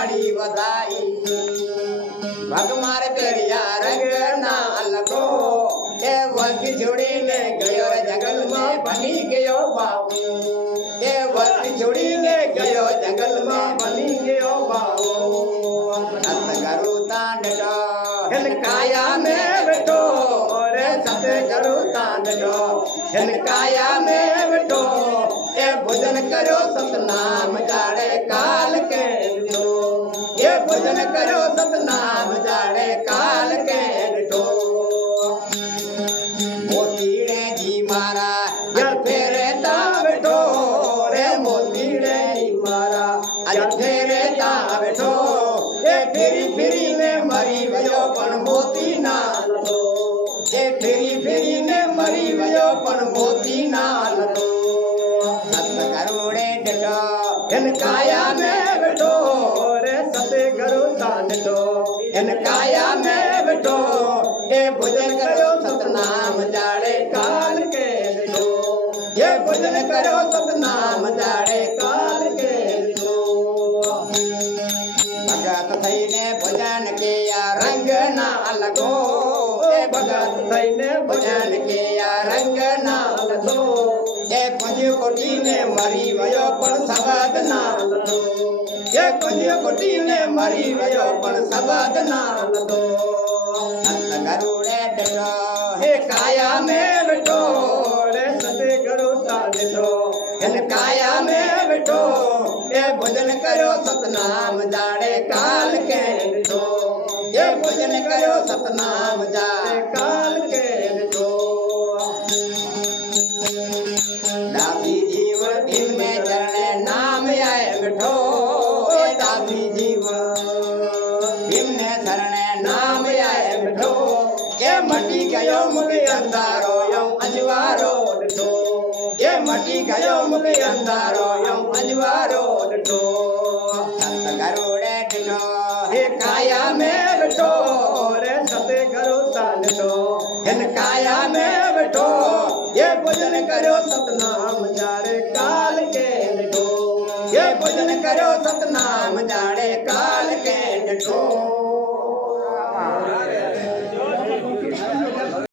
દાડી વધાઈ ભગમાર પેરિયા રંગ ના લખો એ વસ્તી છોડીને ગયો જંગલમાં બની ગયો બાબુ એ વસ્તી છોડીને ગયો જંગલમાં બની ગયો બાબુ સત કરું તાંડડો હેલ કાયા મે બેઠો રે સત કરું તાંડડો હેલ કાયા મે બેઠો એ ભોજન કર્યો સતનામ ભોજન કર્યો સતનામ જાણે કાલ કે દીધો મોતીડે જી મારા યલ ફેરે તા. બેઠો રે મોતીડે જી મારા અલ ફેરે તા. બેઠો એ ફેરી ફેરીને મરી ગયો પણ મોતી ના લતો ના કરોડે કાયા સતે તાંડો એન કાયા મે બેઠો, એ ભોજન કર્યો સતનામ જાડે કાલ કે એ ભોજન કર્યો સતનામ જાડે કાલ કે ભગત થઈને ભજન કેયા રંગ ના લગો એ ભગત થઈને ભજન કેયા રંગ ના લગો એ પંજી કોટીને મરી ગયો પણ સબદ ના લતો એ પંજી કોટીને મરી ગયો પણ સબદ ના લતો સત ગરુડે ડટો હે કાયા મે બેઠો, રે સતે ગરુ તાડો હે કાયા મે બેઠો, એ ભજન કર્યો સતનામ જાડે કાલ કે બેઠો. એ ભજન કર્યો સતનામ જાડે કાલ કે બેઠો. દાદી જીવ ધીમે ચરણે નામ આય બેઠો. ભીમને ધરણે નામ આય બેઠો. કે મટી ગયો મુખ અંધારો યમ અજવારો બેઠો. કે મટી ગયો મુખ અંધારો યમ અજવારો બેઠો. સંત ગરુડે બેઠો હે કાયા મે બેઠો, રે સતે કરો તાલતો હેન કાયા મે બેઠો, એ ભોજન કર્યો સતનામ જાડે કાલ કે બેઠો. એ ભોજન કર્યો સતનામ જાડે કાલ કે બેઠો.